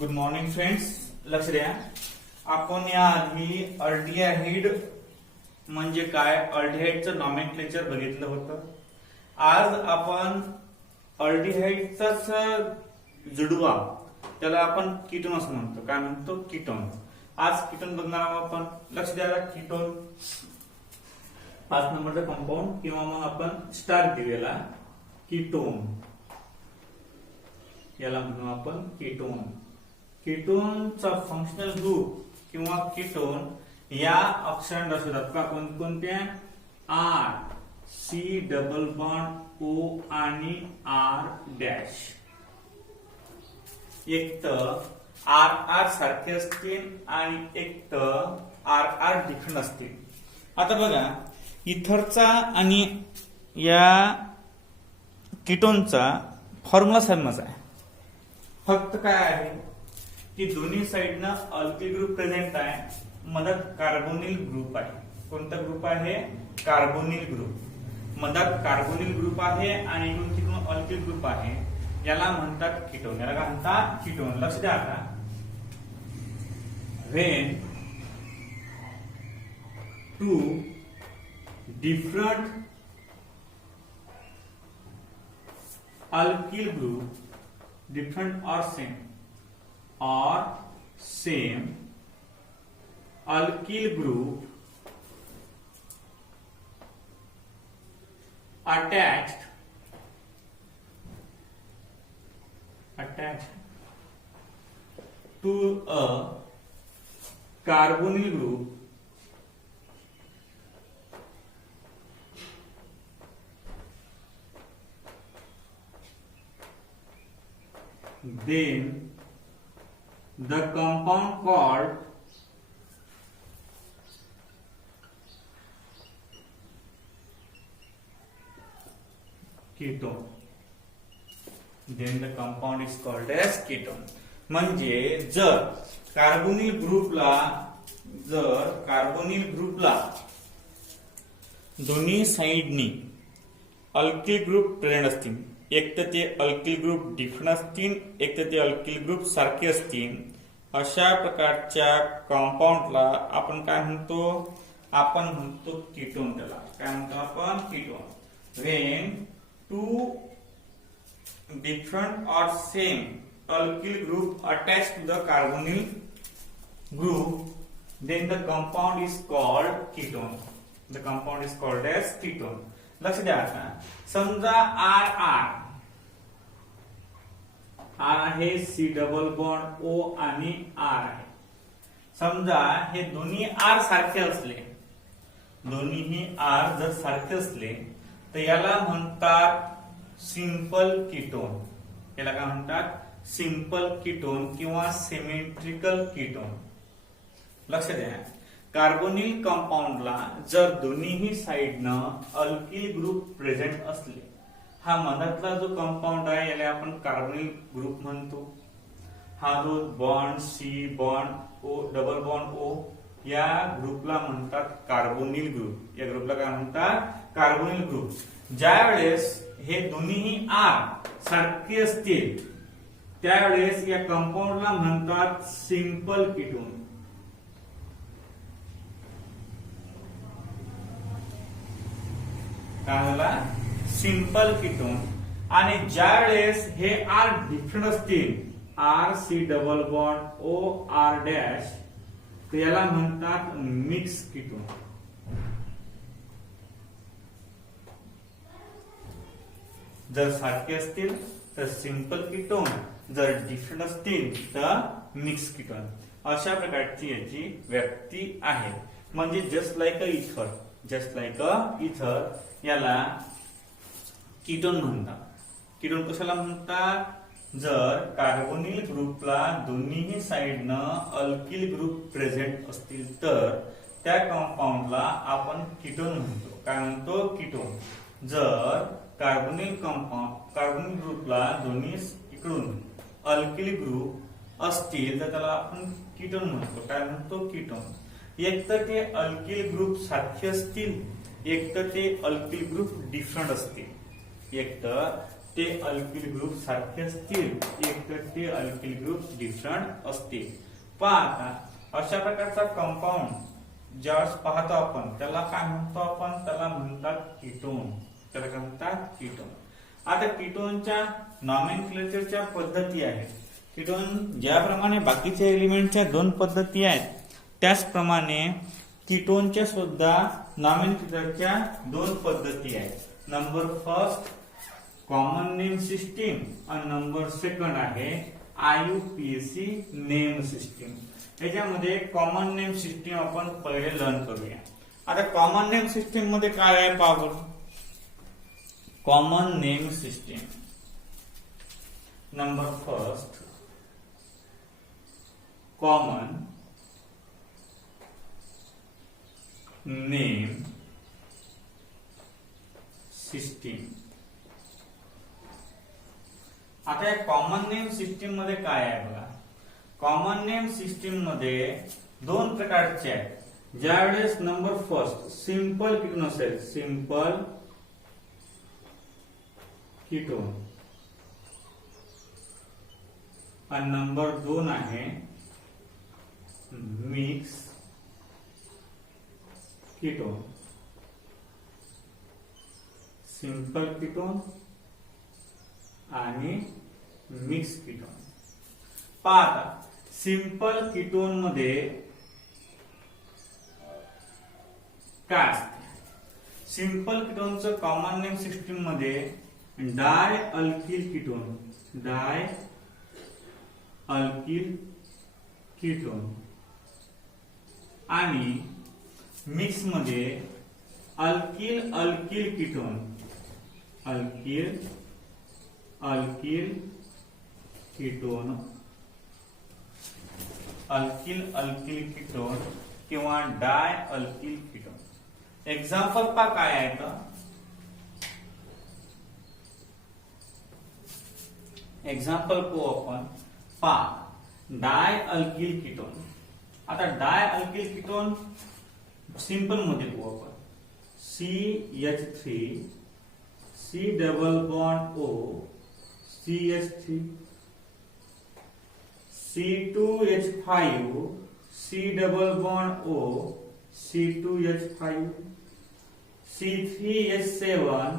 Good morning friends. लक्ष द्या. आपण या आधी अल्डिहाइड म्हणजे काय, अल्डिहाइडचं नॉमेनक्लेचर बघितलं होतं. आज आपण अल्डिहाइडचाच जुडवा, त्याला आपण कीटोन असं म्हणतो. काय म्हणतो? कीटोन. आज कीटोन बघणार आहोत आपण. लक्ष द्या. कीटोन 5 नंबरचा कंपाऊंड किंवा मग आपण स्टार दिलेला कीटोन, याला म्हणू आपण कीटोन. कीटोनचा फंक्शनल ग्रुप किंवा कीटोन या अक्षरांना दर्शवतात का? कोणकोणत्या? R, C double bond O आणि आर डॅश. एक तर आर आर सारखे असतील आणि एक तर आर आर डिफरंट असतील. आता बघा, इथरचा आणि या कीटोनचा फॉर्म्युला सेमच आहे. फक्त काय आहे की दोन्ही साइडनं अल्किल ग्रुप प्रेझेंट आहे, मधात कार्बोनिल ग्रुप आहे. कोणता ग्रुप आहे? Carbonyl group. मधात कार्बोनिल ग्रुप आहे आणि इकडून तिकडून अल्किल ग्रुप आहे. याला म्हणतात कीटोन. याला काय म्हणतात? कीटोन. लक्ष द्या. आता when two different alkyl group, different or same alkyl group attached to a carbonyl group then the compound called ketone. Then the compound is called as ketone. म्हणजे जर कार्बोनिल ग्रुपला दोन्ही साइडनी अल्किल ग्रुप प्रेझेंट असतील, एक तर ते alkyl group different असतील, एक तर ते अल्किल ग्रुप सारखे असतील, अशा प्रकारच्या कंपाऊंडला आपण काय म्हणतो? आपण म्हणतो कीटोन. त्याला काय म्हणतो आपण? Ketone. When two different or same alkyl group attach to the carbonyl group, then the compound is called ketone. The compound is called as ketone. लक्ष द्या. आता समजा आर आर आहे, सी डबल बॉन्ड ओ आणि R आहे. समजा हे दोन्ही आर सारखे असले, दोन्हीही आर जर सारखे असले तर याला म्हणतात सिंपल कीटोन. याला काय म्हणतात? सिंपल कीटोन किंवा सिमेट्रिकल कीटोन. लक्ष द्या. कार्बोनिल कंपाऊंडला जर दोन्हीही साइडनं अल्किल ग्रुप प्रेझेंट असले, हा मधातला जो कंपाऊंड आहे याला आपण कार्बोनिल ग्रुप म्हणतो. हा जो bond C bond O double bond O, या ग्रुपला म्हणतात कार्बोनिल ग्रुप. या ग्रुपला काय म्हणतात? Carbonyl group. ज्या वेळेस हे दोन्हीही आर सारखे असतील त्यावेळेस या कंपाऊंडला म्हणतात सिंपल कीटोन. काय झाला? Simple ketone. आणि ज्या वेळेस हे आर डिफरंट असतील, R C double bond O R dash, तर याला म्हणतात मिक्स कीटोन. जर सारखे असतील तर सिंपल कीटोन, जर डिफरंट असतील तर मिक्स कीटोन. अशा प्रकारची याची व्याप्ती आहे. म्हणजे जस्ट लाईक अ इथर, याला कीटोन म्हणतात. कीटोन कशाला म्हणतात? जर कार्बोनिल ग्रुपला दोन्हीही साइडनं अल्किल ग्रुप प्रेझेंट असतील तर त्या कंपाऊंडला आपण कीटोन म्हणतो. काय म्हणतो? कीटोन. जर कार्बोनिल ग्रुपला दोन्ही इकडून अल्किल ग्रुप असतील तर त्याला आपण कीटोन म्हणतो. काय म्हणतो? कीटोन. एक तर ते अल्किल ग्रुप सारखे असतील, एक तर ते अल्किल ग्रुप डिफरंट असतील. एक तर ते अल्किल ग्रुप सारखे असतील, एक तर ते अल्किल ग्रुप डिफरंट असतील. पहा आता अशा प्रकारचा कंपाऊंड ज्यावेळेस पाहतो आपण त्याला काय म्हणतो, आपण त्याला म्हणतात कीटोन. त्याला काय म्हणतात, कीटोन. आता कीटोनच्या नॉमेनक्लेचरच्या पद्धती आहेत. कीटोन ज्याप्रमाणे बाकीच्या एलिमेंटच्या दोन पद्धती आहेत त्याचप्रमाणे कीटोनच्या सुद्धा नॉमेनक्लेचरच्या दोन पद्धती आहेत. Number first common name system आणि नंबर सेकंड आहे IUPAC नेम सिस्टीम. याच्यामध्ये कॉमन नेम सिस्टीम आपण पहिले लर्न करूया. आता कॉमन नेम सिस्टीम मध्ये काय आहे पाहू. Common name system number first common name system. आता या कॉमन नेम सिस्टीम मध्ये काय आहे बघा. कॉमन नेम सिस्टीम मध्ये दोन प्रकारचे आहेत. ज्यावेळेस नंबर फर्स्ट सिंपल कीटोन असेल, सिंपल कीटोन, आणि नंबर दोन आहे मिक्स कीटोन. सिंपल कीटोन आणि मिक्स कीटोन. पहा आता सिंपल कीटोन मध्ये काय असते. सिंपल कीटोनचं कॉमन नेम सिस्टीम मध्ये डाय अल्किल कीटोन, डाय अल्किल कीटोन, आणि मिक्स मध्ये alkyl alkyl ketone, alkyl alkyl ketone, alkyl alkyl ketone किंवा डाय अल्किल कीटोन. एक्झाम्पल पहा काय आहे का. एक्झाम्पल को आपण पहा डाय अल्किल कीटोन. आता डाय अल्किल कीटोन सिंपल मध्ये पाहू आपण. CH3 C double bond O CH3, C2H5 C double bond O C2H5, C3H7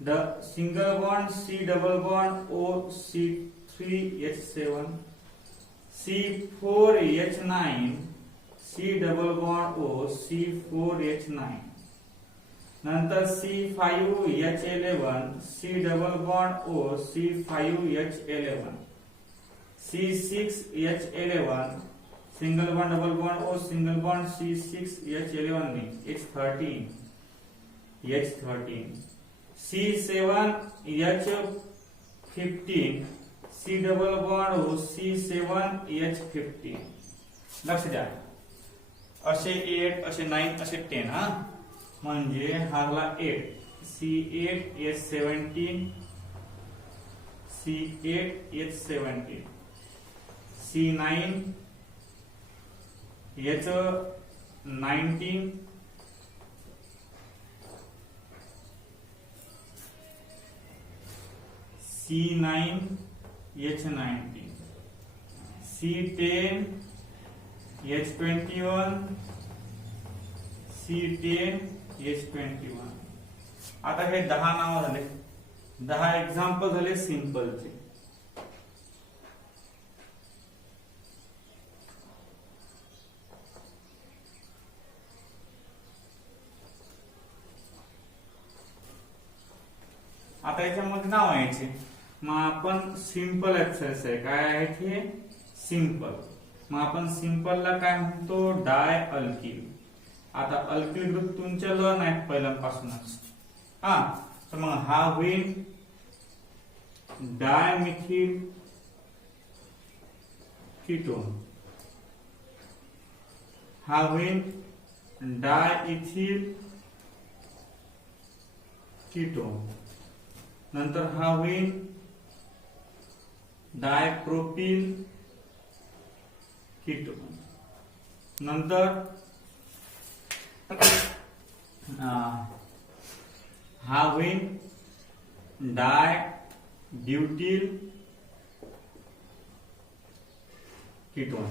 the single bond C double bond O C3H7, C4H9 C double bond O C4H9, नंतर C5H11 C double bond O C5H11, C6H11 single bond double bond O single bond C6H11 means H13, C7H15 C double bond O C7H15. लक्ष द्या असे 8 असे 9 असे 10 हा म्हणजे हारला 8 C8H17 C8H17 C9 H19 C9 H19 C10 H21 C10 H21. आता हे 10 नाव झाले, 10 एक्झाम्पल झाले सिंपलचे. आता याच्यामध्ये नाव यायचे. मग आपण सिंपल एक्सरसाइज आहे काय आहे हे सिंपल. मग आपण सिंपलला काय म्हणतो डाय अल्किल. आता अल्किल ग्रुप तुमच्या लर्न आहेत पहिल्यापासूनच हा. तर मग हा होईल डायमिथिल कीटोन, हा होईल डायइथिल कीटोन, नंतर हा होईल डायप्रोपिल कीटोन, नंतर हा होईल डाय ब्युटील कीटोन,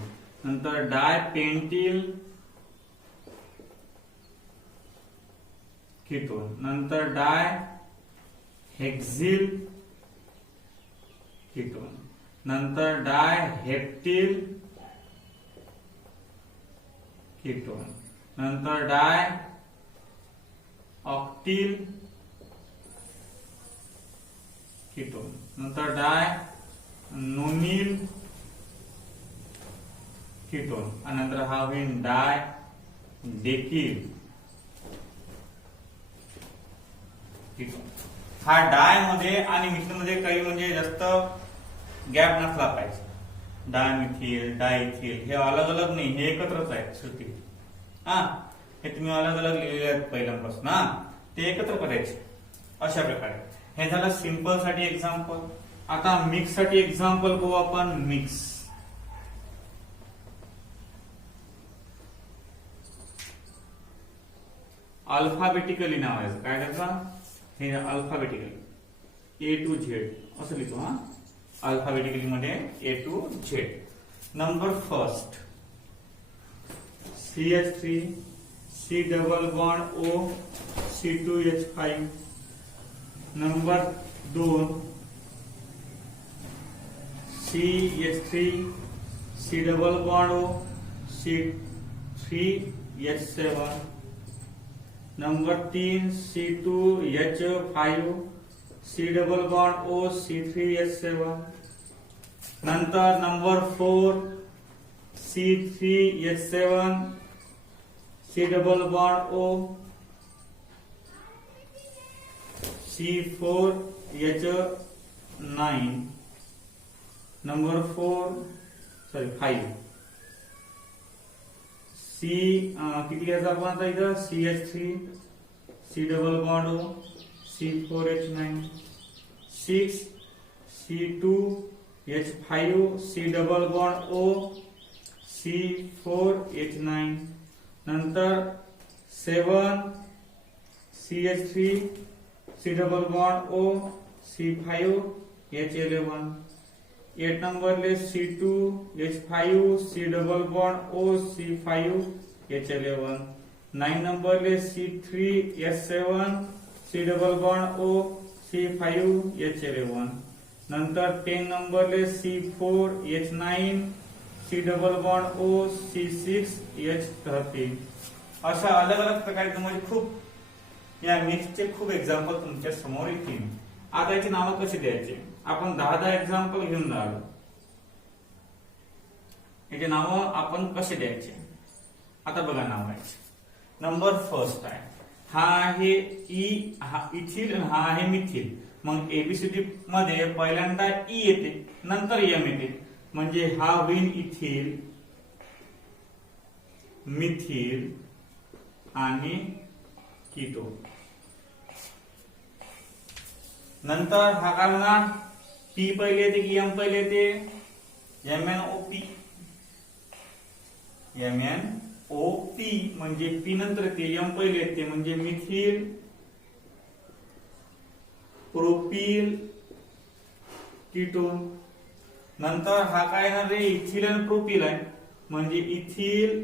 नंतर डायपेंटिल कीटोन, नंतर डायहेक्सिल कीटोन, नंतर डायहेप्टिल कीटोन, नंतर डायऑक्टिल कीटोन, नंतर डायनोनिल कीटोन आणि नंतर हा होईल डायडेकिल कीटोन. हा डाय मध्ये आणि मिथिल मध्ये काही म्हणजे जास्त गॅप नसला पाहिजे. डायमिथिल, डायथिल हे अलग अलग नाही, हे एकत्रच आहेत श्रुती. हा हे तुम्ही अलग अलग लिहिलेले आहेत पहिल्यापासून. हा ते एकत्र करायचे अशा प्रकारे. हे झालं सिंपल साठी एक्झाम्पल. आता मिक्स साठी एक्झाम्पल बघू आपण. मिक्स अल्फाबेटिकली नावायचं. काय त्याचं हे अल्फाबेटिकली ए टू झेड असं लिहितो. हा अल्फाबेटिकली मध्ये A to Z. Number first CH3 C double bond O C2H5. Number 2 CH3 C double bond O C3H7. Number 3 C2H5 C double bond O C3H7. नंतर number 4 C3H7 C double bond O C4H9. Number 5 C किती घ्यायचा आपण आता इथं CH3 C double bond O C4H9. 6 C2H5 C double bond O C4H9. नंतर 7 CH3 C double bond O C5H11. 8 number ले C2H5 C double bond O C5H11. 9 number ले C3H7 C double bond O C5H11. नंतर 10 number ले C4H9 C double bond O C6H13. अशा अलग अलग प्रकारे म्हणजे खूप या मिक्सचे खूप एक्झाम्पल तुमच्या समोर येतील. आता याची नावं कशी द्यायची आपण 10 एक्झाम्पल घेऊन आलो. याचे नावं आपण कसे द्यायचे आता बघा. नाव आहे नंबर फर्स्ट आहे हा आहे हा इथिल आणि हा आहे मिथिल. मग एबीसीडी मध्ये पहिल्यांदा ई येते नंतर एम येते म्हणजे हा होईल इथिल, मिथिल आणि कीटोन. नंतर हा काय होणार पी पहिले येते की एम पहिले येते. MnOP म्हणजे पी नंतर येते एम पहिले येते म्हणजे मिथिल प्रोपिल कीटोन. नंतर हा काय येणार रे इथिल आणि प्रोपिल आहे म्हणजे इथिल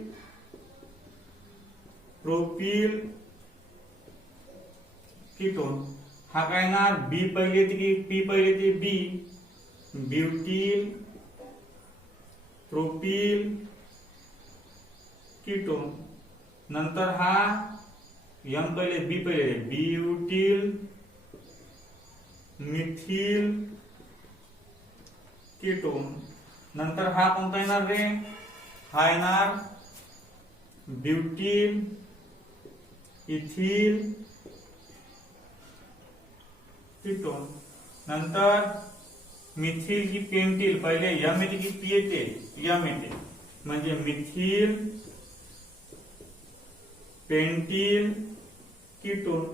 प्रोपिल कीटोन. हा काय येणार बी पहिले येते की पी पहिले येते बी ब्युटील प्रोपिल कीटोन. नंतर हा एम पहिले बी पहिले येते ब्युटील मिथिल कीटोन. नंतर हा कोणता येणार रे हा येणार ब्युटील इथिल कीटोन. नंतर मिथिल की पेंटिल पहिले एम येते की पी येते एम येते म्हणजे मिथिल पेंटिल कीटोन.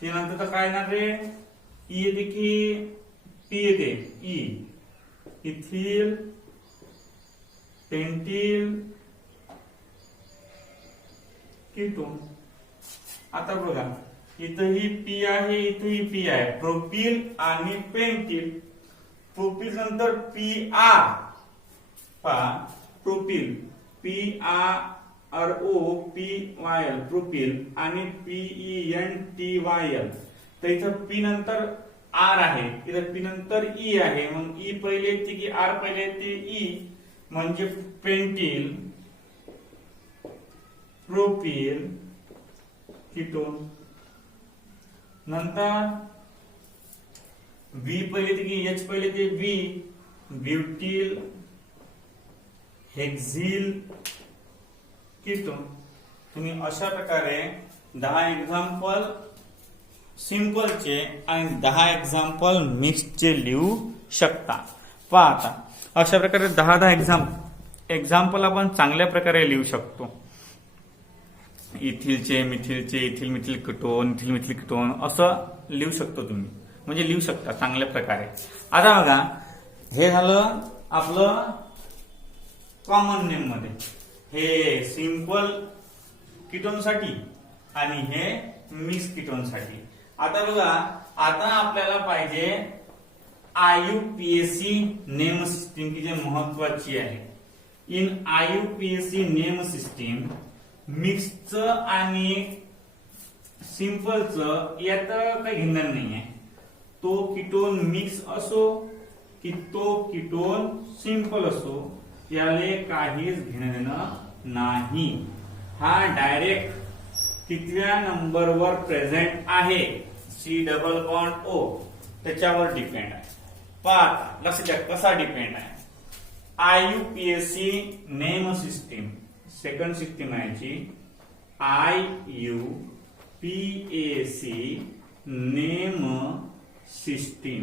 त्यानंतर काय येणार रे ई येते की पी येते ई इथिल पेंटिल कीटोन. आता बघा इथंही पी आहे, इथंही पी आहे. प्रोपील आणि पेंटिल. प्रोपील नंतर पी आर, पहा propyl P R O P Y L propyl आणि PENTYL. तर इथं पी नंतर आर आहे, इथं पी नंतर ई आहे. मग ई पहिले येते की आर पहिले येते? ई, म्हणजे पेंटिल प्रोपील कीटोन. नंतर बी पहिले येते की एच पहिले येते? बी, ब्युटील हेक्झिल कीटोन. तुम्ही अशा प्रकारे 10 एक्झाम्पल सिंपलचे आणि 10 एक्झाम्पल मिक्सचे लिहू शकता. पहा आता अशा प्रकारे 10 एक्झाम्पल आपण चांगल्या प्रकारे लिहू शकतो. इथिलचे, मिथिलचे, ethyl methyl ketone, ethyl methyl ketone असं लिहू शकतो तुम्ही, म्हणजे लिहू शकता चांगल्या प्रकारे. आता बघा, हे झालं आपलं कॉमन नेम मध्ये, हे सिंपल कीटोन साठी आणि हे मिक्स कीटोन साठी. आता बघा, आता आपल्याला पाहिजे IUPAC नेम सिस्टीम, की जे महत्वाची आहे. इन IUPAC नेम सिस्टीम मिक्सचं आणि सिंपलचं यात काही घेणं नाहीये. तो कीटोन मिक्स असो की तो कीटोन सिंपल असो, याले काहीच घेणं देणं नाही. हा डायरेक्ट कितव्या नंबरवर प्रेझेंट आहे, C+O, त्याच्यावर डिपेंड आहे. पहा लक्ष द्या कसा डिपेंड आहे. IUPAC name system, second system आहे याची IUPAC नेम सिस्टीम.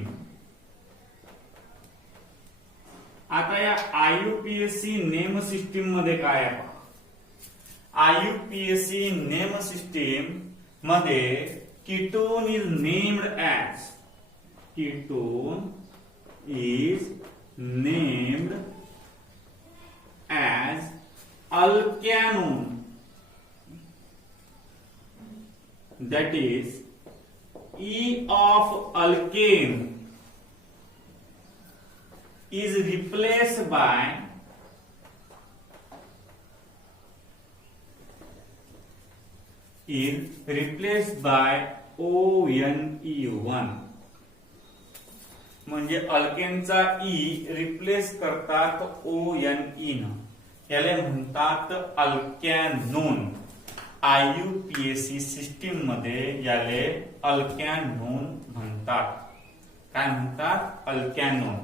आता या IUPAC नेम सिस्टीम मध्ये काय आहे? IUPAC नेम सिस्टीम मध्ये ketone is named as, ketone is named as alkanone, that is E of alkane is replaced by ONE1. म्हणजे अल्केनचा E replace करतात ONE न, याला म्हणतात अल्कॅनोन. IUPAC सिस्टीम मध्ये याले अल्कॅनोन म्हणतात. काय म्हणतात? अल्कॅनोन.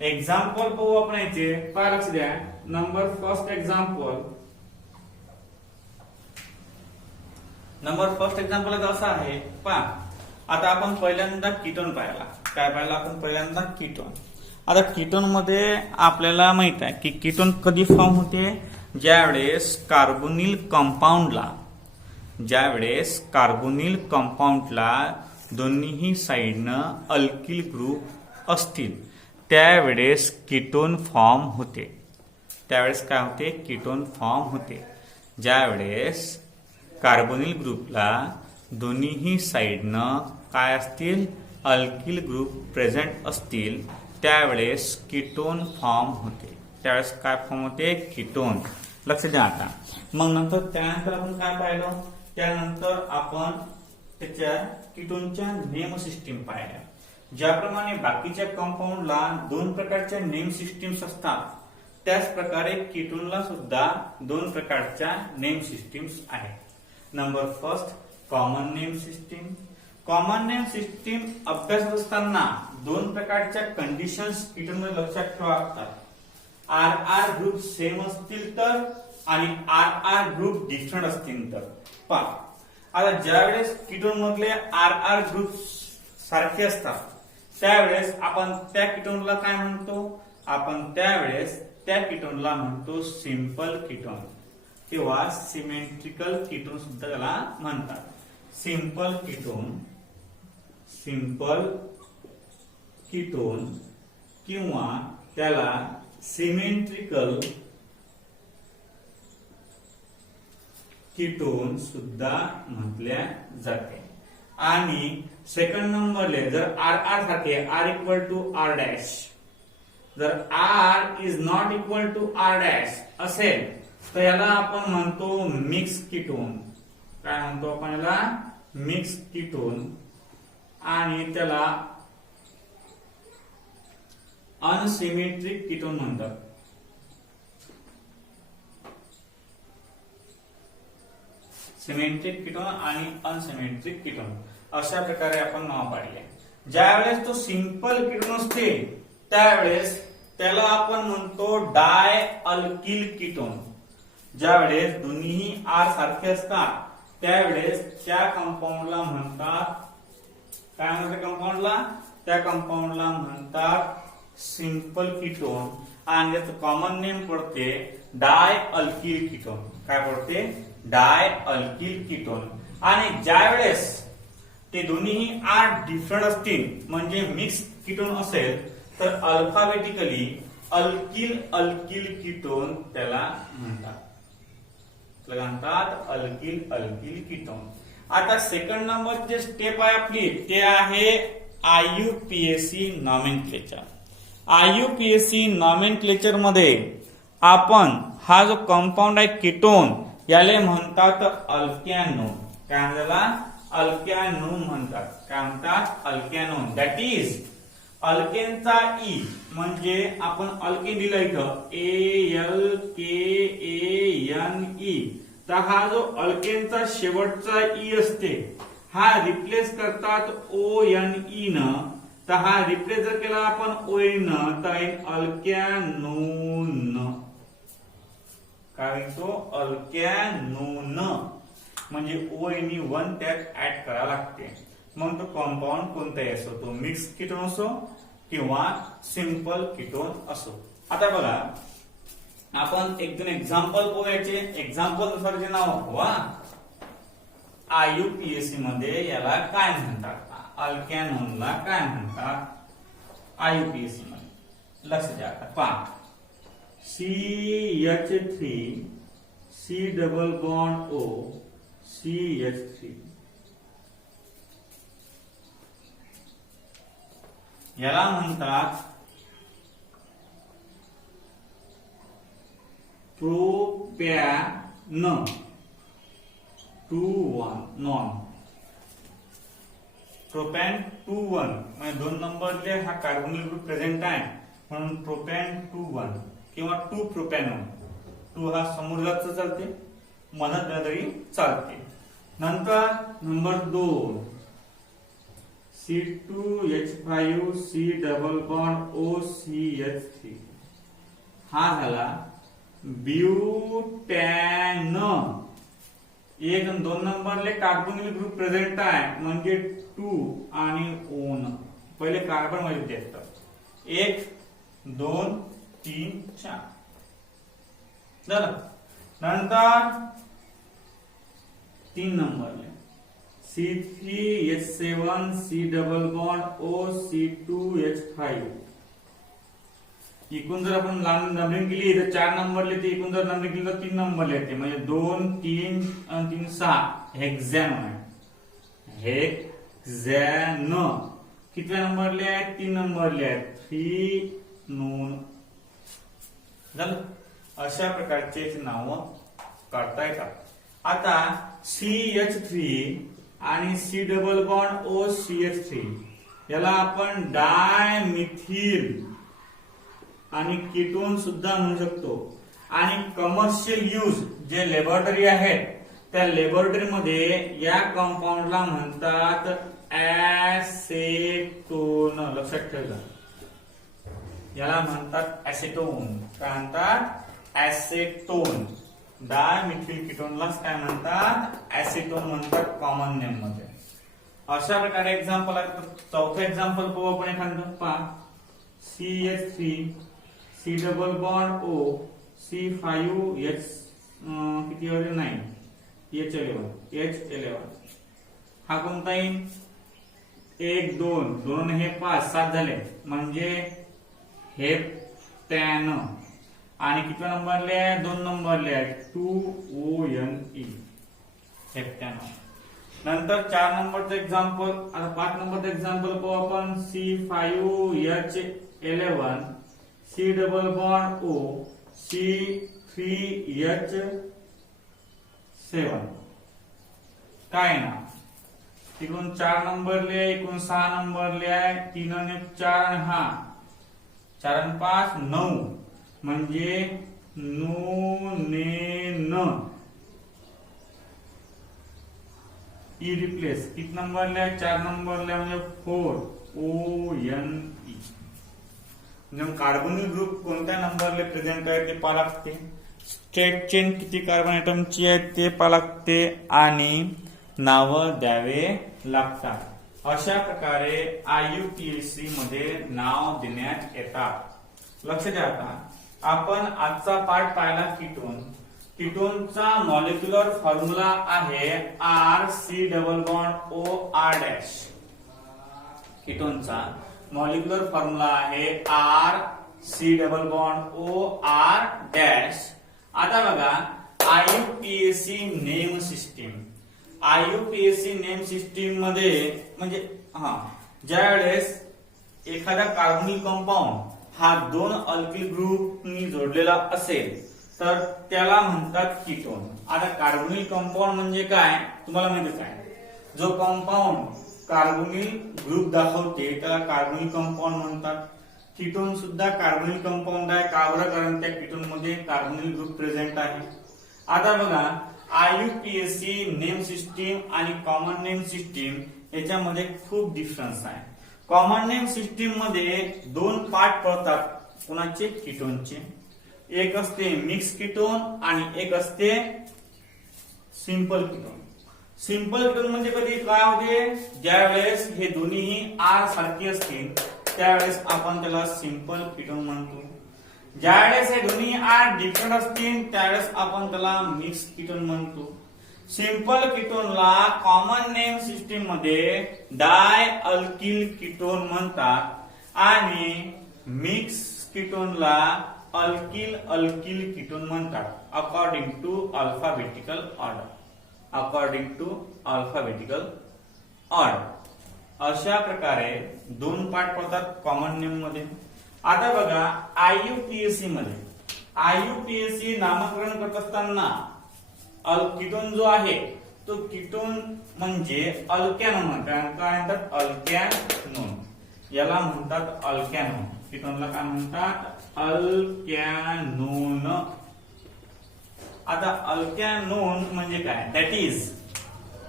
एक्झाम्पल पाहू आपण याचे. काय लक्ष द्या. फर्स्ट एक्झाम्पल असा आहे. पहा आता आपण पहिल्यांदा कीटोन पाहिला. काय पाहिला आपण? पहिल्यांदा कीटोन. आता कीटोन मध्ये आपल्याला माहित आहे की कीटोन कधी फॉर्म होते? ज्यावेळेस कार्बोनिल कंपाऊंडला दोन्ही साइडनं अल्किल ग्रुप असतील, त्यावेळेस कीटोन फॉर्म होते. त्यावेळेस काय होते? कीटोन फॉर्म होते. ज्यावेळेस कार्बोनिल ग्रुपला दोन्ही साइडनं काय असतील? अल्किल ग्रुप प्रेझेंट असतील, त्यावेळेस कीटोन फॉर्म होते. त्यावेळेस काय फॉर्म होते? कीटोन. लक्ष द्या. आता मग नंतर त्यानंतर आपण काय पाहिलं? त्यानंतर आपण त्याच्या कीटोनच्या नेम सिस्टीम पाहिल्या. ज्याप्रमाणे बाकीच्या कंपाऊंडला 2 प्रकारच्या नेम सिस्टीम्स असतात, त्याच प्रकारे कीटोनला सुद्धा 2 प्रकारच्या नेम सिस्टीम्स आहेत. Number first, common name system. Common name system अभ्यासत असताना 2 प्रकारच्या कंडिशन्स कीटोनमध्ये लक्षात ठेवाव्या लागतात. RR ग्रुप सेम असतील तर आणि RR ग्रुप डिफरंट असतील तर. पहा आता ज्यावेळेस कीटोन मधले RR ग्रुप सारखे असतात, त्यावेळेस आपण त्या कीटोनला काय म्हणतो? आपण त्यावेळेस त्या कीटोनला म्हणतो सिंपल कीटोन किंवा सिमेट्रिकल कीटोन सुद्धा त्याला म्हणतात. सिंपल कीटोन किंवा त्याला सिमेट्रिकल कीटोन सुद्धा म्हटल्या जाते. आणि सेकंड नंबरले जर आर आर सारखे R equal to R dash, जर R is not equal to R dash असेल तर याला आपण म्हणतो मिक्स कीटोन. काय म्हणतो आपण याला? Mix ketone. आणि त्याला अनसिमेट्रिक कीटोन म्हणतात. सिमेट्रिक कीटोन आणि अनसिमेट्रिक कीटोन अशा प्रकारे आपण नाव पाडले. ज्यावेळेस तो सिंपल कीटोन असते त्यावेळेस त्याला आपण म्हणतो डाय अल्किल कीटोन. ज्यावेळेस दोन्ही आर सारखे असतात त्यावेळेस त्या कंपाऊंडला म्हणतात, काय म्हणतात कंपाऊंडला? त्या कंपाऊंडला म्हणतात सिंपल कीटोन. आणि त्याचं कॉमन नेम पडते डाय अल्किल कीटोन. काय पडते? डाय अल्किल कीटोन. आणि ज्यावेळेस ते दोन्ही आर डिफरंट असतील म्हणजे मिक्स कीटोन असेल तर अल्फाबेटिकली अल्किल अल्किल कीटोन त्याला म्हणतात. Alkyl alkyl ketone. आता सेकंड नंबर जे स्टेप आहे आपली ते आहे आययुपीएसी नॉमेनक्लेचर. आययुपीएसी नॉमेनक्लेचर मध्ये आपण हा जो कंपाऊंड आहे कीटोन याले म्हणतात अल्कॅनो. काय म्हणतात? अल्कॅनो म्हणतात. काय म्हणतात? अल्कॅनो. दॅट इज अल्केनचा ई म्हणजे आपण अल्केन दिलं इथं ALKANE. तर हा जो अल्केनचा शेवटचा ई असते हा रिप्लेस करतात ONE न. तर हा रिप्लेस जर केला आपण ONE न तर अल्कॅनोन. काय म्हणतो? अल्कॅनोन. म्हणजे ONE 1 त्यात ऍड करावा लागते. मग तो कंपाऊंड कोणताही असो, तो मिक्स कीटोन असो किंवा सिंपल कीटोन असो. आता बघा आपण एक दोन एक्झाम्पल बघायचे. एक्झाम्पल नुसार जे नाव वा आययुपीएसी मध्ये याला काय म्हणतात, अल्कॅनोनला काय म्हणतात आययुपीएसी मध्ये. लक्ष द्या. पहा CH3 C double bond O CH3 याला म्हणतात प्रोपॅन 2,1 नॉन. प्रोपॅन 2,1 म्हणजे 2 नंबरले हा कार्बोनिल ग्रुप प्रेझेंट आहे म्हणून प्रोपॅन 2,1 किंवा 2 प्रोपॅनॉन. 2 हा समोर जात चालते, मनात तरी चालते. नंतर number 2 C2H5 C double bond O CH3 हा झाला ब्यूटॅन. 1 आणि 2 नंबरले कार्बोनिल ग्रुप प्रेझेंट आहे म्हणजे 2 आणि O. पहिले कार्बन मध्ये देतात 1 2 3 4 झालं. नंतर 3 नंबरले C3H7 C double bond O C2H5. एकूण जर आपण नंबरिंग केली तर 4 नंबरले ते एकूण जर नंबरिंग केली तर 3 नंबरले येते म्हणजे 2 3 आणि 3 6 हेक्झॅन आहे. हेक्झॅन कितव्या नंबरले आहे? 3 नंबरले आहे 3 नोन. झालं. अशा प्रकारचे नाव काढता येतात. आता CH3 आणि C double bond O CH3 याला आपण डायमिथिल आणि कीटोन सुद्धा म्हणू शकतो. आणि कमर्शियल यूज जे लॅबोरेटरी आहेत त्या लॅबोरेटरी मध्ये या कंपाऊंडला म्हणतात ऍसेटोन. लक्षात ठेवा याला म्हणतात ऍसेटोन. काय म्हणतात? ऍसेटोन. डायमिथिल कीटोनलाच काय म्हणतात? ऍसेटोन म्हणतात कॉमन नेम मध्ये. अशा प्रकारे एक्झाम्पल आहे. चौथं एक्झाम्पल पाहू आपण एखादं. पहा CH3 C double bond O C5H किती होते 9 H11 हा कोणता येईल? 1 2 2 हे 5 7 झाले म्हणजे हेप्टॅन. आणि किती नंबरले आहे? 2 नंबरले आहे 2ONE हेप्टॅन. नंतर 4 नंबरचं एक्झाम्पल, आता 5 नंबरचं एक्झाम्पल पाहू आपण. C5H11 C double bond O C3H7 काय ना इकडून 4 नंबर लिहाय, इकडून 6 नंबर लिहाय, 3 आणि 4 आणि हा 4 आणि 5 9 म्हणजे नो ने न ई रिप्लेस. किती नंबर लिहा? 4 नंबर लिहा म्हणजे 4 ONE. म्हणजे कार्बोनिल ग्रुप कोणत्या नंबरला प्रेझेंट आहे ते पाहा लागते. स्ट्रेट चेन किती कार्बन ॲटमची आहे ते पाहा लागते आणि नावं द्यावे लागतात. अशा प्रकारे IUPAC मध्ये नाव देण्यात येतात. लक्ष द्या. आता आपण आजचा पाठ पाहिला कीटोन. कीटोनचा मॉलिक्युलर फॉर्म्युला आहे RC double bond OR dash. कीटोनचा मॉलिक्युलर फॉर्म्युला आहे RC double bond OR dash. आता बघा IUPAC name system. IUPAC name system मध्ये म्हणजे ज्या वेळेस एखादा कार्बोनिल कंपाऊंड हा 2 अल्किल ग्रुपनी जोडलेला असेल तर त्याला म्हणतात कीटोन. आता कार्बोनिल कंपाऊंड म्हणजे काय तुम्हाला माहिती आहे. जो कंपाऊंड कार्बोनिल ग्रुप दाखवते त्याला कार्बोनिल कंपाऊंड म्हणतात. कीटोन सुद्धा कार्बोनिल कंपाऊंड आहे. का बरं? कारण त्या कीटोन मध्ये कार्बोनिल ग्रुप प्रेझेंट आहे. आता बघा IUPAC नेम सिस्टीम आणि कॉमन नेम सिस्टीम याच्यामध्ये खूप डिफरन्स आहे. कॉमन नेम सिस्टीम मध्ये 2 पार्ट पडतात. कोणाचे? कीटोनचे. एक असते मिक्स कीटोन आणि एक असते सिंपल कीटोन. सिंपल कीटोन म्हणजे कधी काय होते? ज्यावेळेस हे दोन्ही R सारखे असतील त्यावेळेस आपण त्याला सिंपल कीटोन म्हणतो. ज्यावेळेस हे दोन्ही R डिफरंट असतील त्यावेळेस आपण त्याला मिक्स कीटोन म्हणतो. सिंपल कीटोनला कॉमन नेम सिस्टीम मध्ये डाय अल्किल कीटोन म्हणतात आणि मिक्स कीटोनला अल्किल अल्किल कीटोन म्हणतात. According to alphabetical order. According to alphabetical order. अशा प्रकारे 2 पार्ट पडतात कॉमन नेम मध्ये. आता बघा IUPAC मध्ये IUPAC नामकरण करत असताना कीटोन जो आहे तो कीटोन म्हणजे अल्कॅनोन म्हणतात. काय म्हणतात? अल्कॅनोन. याला म्हणतात अल्कॅनोन. कीटोनला काय म्हणतात? अल्कॅनोन. आता अल्कॅनोन म्हणजे काय? That is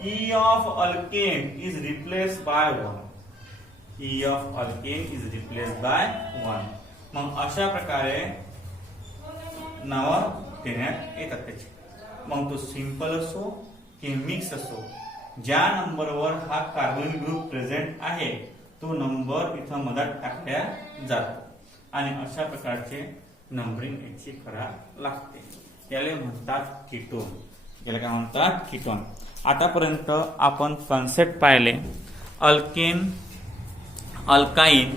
E of alkane is replaced by 1. E of alkane is replaced by 1. मग अशा प्रकारे नाव देण्यात येतात त्याची. मग तो सिंपल असो की मिक्स असो, ज्या नंबरवर हा कार्बोनिल ग्रुप प्रेझेंट आहे तो नंबर इथं मधात टाकल्या जातो आणि अशा प्रकारचे नंबरिंग याची करावी लागते. याला म्हणतात कीटोन. याला काय म्हणतात? कीटोन. आतापर्यंत आपण कन्सेप्ट पाहिले. Alkane, alkyne,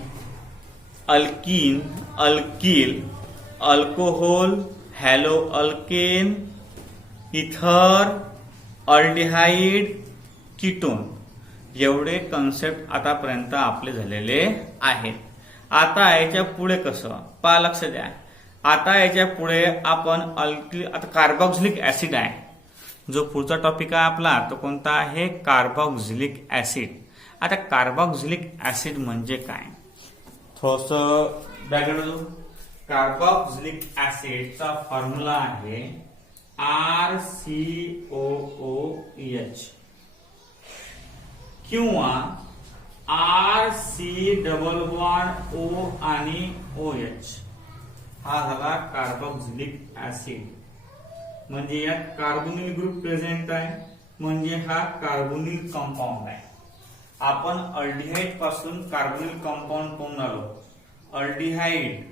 alkyne, alkyl, alcohol, hello alkane, इथर, अल्डिहाइड, कीटोन एवढे कन्सेप्ट आतापर्यंत आपले झालेले आहेत. आता याच्या पुढे कसं पहा, लक्ष द्या. आता याच्या पुढे आपण आता कार्बॉक्सिलिक ऍसिड आहे. जो पुढचा टॉपिक आहे आपला तो कोणता आहे? Carboxylic acid. आता कार्बॉक्सिलिक ऍसिड म्हणजे काय थोडस बॅकग्राऊंड. कार्बॉक्सिलिक ऍसिडचा फॉर्म्युला आहे RCOOH किंवा RC डबल बॉन्ड O आणि OH. हा झाला कार्बॉक्सिलिक ऍसिड. म्हणजे यात कार्बोनिल ग्रुप प्रेझेंट आहे म्हणजे हा कार्बोनिल कंपाऊंड आहे. आपण अल्डिहाइड पासून कार्बोनिल कंपाऊंड पाहून आलो. Aldehyde,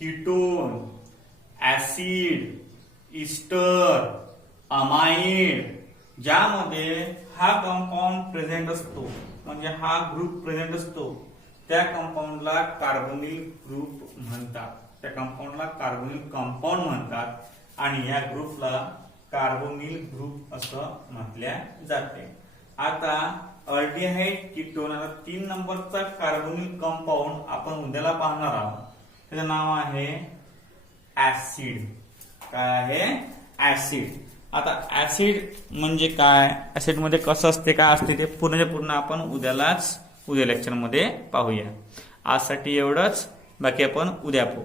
ketone, acid, ester, amide ज्यामध्ये हा कंपाऊंड प्रेझेंट असतो म्हणजे हा ग्रुप प्रेझेंट असतो त्या कंपाऊंडला कार्बोनिल ग्रुप म्हणतात. त्या कंपाऊंडला कार्बोनिल कंपाऊंड म्हणतात आणि या ग्रुपला कार्बोनिल ग्रुप असं म्हटल्या जाते. आता अल्डिहाइड कीटोन, आता 3 नंबरचा कार्बोनिल कंपाऊंड आपण उद्याला पाहणार आहोत. त्याचं नाव आहे ऍसिड. काय आहे? ऍसिड. आता ऍसिड म्हणजे काय, ऍसिड मध्ये कसं असते, काय असते ते पूर्ण आपण उद्या लेक्चर मध्ये पाहूया. आजसाठी एवढंच, बाकी आपण उद्या पाहू.